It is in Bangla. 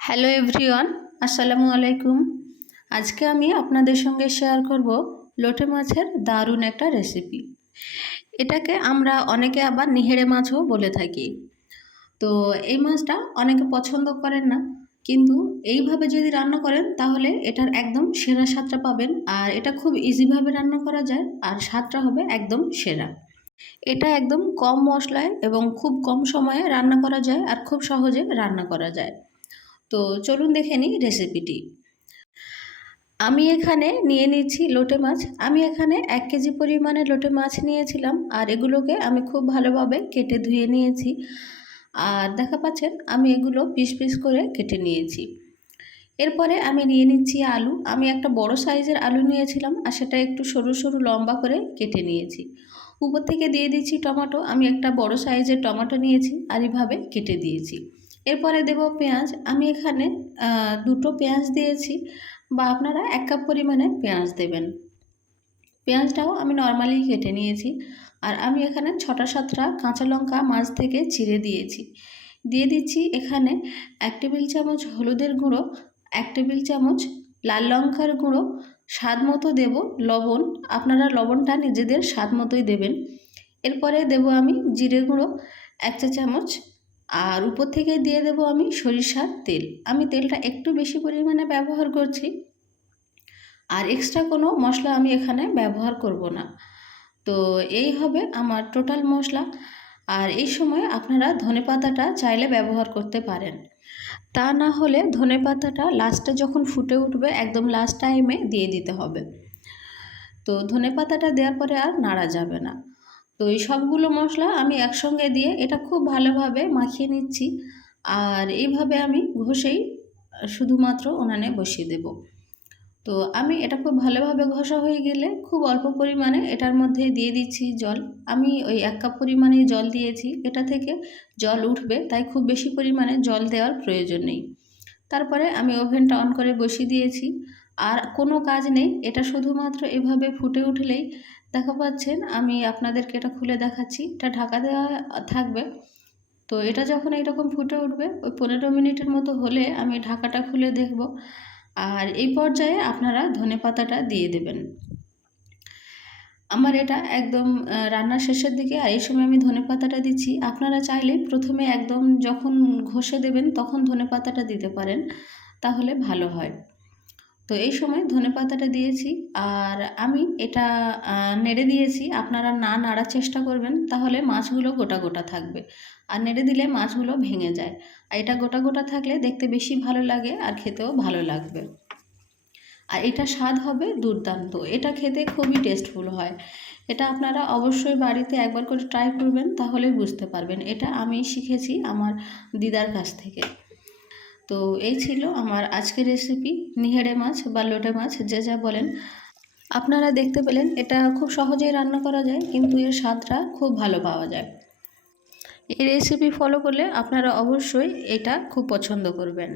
হ্যালো এভরিওয়ান, আসসালামু আলাইকুম। আজকে আমি আপনাদের সঙ্গে শেয়ার করব লোটে মাছের দারুণ একটা রেসিপি। এটাকে আমরা অনেকে আবার নিহেড়ে মাছও বলে থাকি। তো এই মাছটা অনেকে পছন্দ করেন না, কিন্তু এইভাবে যদি রান্না করেন তাহলে এটার একদম সেরা স্বাদটা পাবেন। আর এটা খুব ইজিভাবে রান্না করা যায়, আর স্বাদটা হবে একদম সেরা। এটা একদম কম মশলায় এবং খুব কম সময়ে রান্না করা যায়, আর খুব সহজে রান্না করা যায়। তো চলুন দেখে নিই রেসিপিটি। আমি এখানে নিয়ে নিচ্ছি লোটে মাছ। আমি এখানে 1 কেজি পরিমাণে লোটে মাছ নিয়েছিলাম, আর এগুলোকে আমি খুব ভালোভাবে কেটে ধুয়ে নিয়েছি। আর দেখা পাচ্ছেন আমি এগুলো পিস পিস করে কেটে নিয়েছি। এরপরে আমি নিয়ে নিচ্ছি আলু। আমি একটা বড় সাইজের আলু নিয়েছিলাম, আর সেটা একটু সরু সরু লম্বা করে কেটে নিয়েছি। উপর থেকে দিয়ে দিচ্ছি টমেটো। আমি একটা বড় সাইজের টমেটো নিয়েছি, আর এইভাবে কেটে দিয়েছি। এরপরে দেব পেঁয়াজ। আমি এখানে 2টো পেঁয়াজ দিয়েছি, বা আপনারা 1 কাপ পরিমাণে পেঁয়াজ দেবেন। পেঁয়াজটাও আমি নর্মালি কেটে নিয়েছি। আর আমি এখানে 6টা-7টা কাঁচা লঙ্কা মাছ থেকে চিড়ে দিয়েছি। দিয়ে দিচ্ছি এখানে 1 টেবিল চামচ হলুদের গুঁড়ো, 1 টেবিল চামচ লাল লঙ্কার গুঁড়ো, স্বাদ মতো দেব লবণ। আপনারা লবণটা নিজেদের স্বাদ মতোই দেবেন। এরপরে দেব আমি জিরে গুঁড়ো 1 চা চামচ, আর উপর থেকে দিয়ে দেব আমি সরিষার তেল। আমি তেলটা একটু বেশি পরিমাণে ব্যবহার করছি, আর এক্সট্রা কোনো মশলা আমি এখানে ব্যবহার করব না। তো এই হবে আমার টোটাল মশলা। আর এই সময় আপনারা ধনেপাতাটা চাইলে ব্যবহার করতে পারেন, তা না হলে ধনেপাতাটা লাস্টে যখন ফুটে উঠবে একদম লাস্ট টাইমে দিয়ে দিতে হবে। তো ধনেপাতাটা দেওয়ার পরে আর নাড়া যাবে না। তো এই সবগুলো মশলা আমি একসঙ্গে দিয়ে এটা খুব ভালোভাবে মাখিয়ে নিচ্ছি। আর এইভাবে আমি ঘষেই শুধুমাত্র উনানে বসিয়ে দেব। তো আমি এটা খুব ভালোভাবে ঘষা হয়ে গেলে খুব অল্প পরিমাণে এটার মধ্যে দিয়ে দিচ্ছি জল। আমি ওই 1 কাপ পরিমাণেই জল দিয়েছি। এটা থেকে জল উঠবে, তাই খুব বেশি পরিমাণে জল দেওয়ার প্রয়োজন নেই। তারপরে আমি ওভেনটা অন করে বসিয়ে দিয়েছি। আর কোনো কাজ নেই, এটা শুধুমাত্র এভাবে ফুটে উঠলেই দেখা পাচ্ছেন আমি আপনাদেরকে এটা খুলে দেখাচ্ছি। এটা ঢাকা দেওয়া থাকবে। তো এটা যখন এরকম ফুটে উঠবে ওই 15 মিনিটের মতো হলে আমি ঢাকাটা খুলে দেখব। আর এই পর্যায়ে আপনারা ধনেপাতাটা দিয়ে দেবেন। আমার এটা একদম রান্নার শেষের দিকে, আর এই সময় আমি ধনেপাতাটা দিচ্ছি। আপনারা চাইলে প্রথমে একদম যখন ঘষে দেবেন তখন ধনেপাতাটা দিতে পারেন, তাহলে ভালো হয়। তো এই সময় ধনেপাতাটা দিয়েছি, আর আমি এটা নেড়ে দিয়েছি। আপনারা না নাড়ার চেষ্টা করবেন, তাহলে মাছগুলো গোটা গোটা থাকবে, আর নেড়ে দিলে মাছগুলো ভেঙে যায়। আর এটা গোটা গোটা থাকলে দেখতে বেশি ভালো লাগে, আর খেতেও ভালো লাগবে। আর এটা স্বাদ হবে দুর্দান্ত। এটা খেতে খুবই টেস্টফুল হয়। এটা আপনারা অবশ্যই বাড়িতে একবার করে ট্রাই করবেন, তাহলে বুঝতে পারবেন। এটা আমি শিখেছি আমার দিদার কাছ থেকে। তো এই ছিল আমার আজকের রেসিপি, নিহেড়ে মাছ বা লোটে মাছ যে যা বলেন। আপনারা দেখতে পেলেন এটা খুব সহজেই রান্না করা যায়, কিন্তু এর স্বাদটা খুব ভালো পাওয়া যায়। এই রেসিপি ফলো করলে আপনারা অবশ্যই এটা খুব পছন্দ করবেন।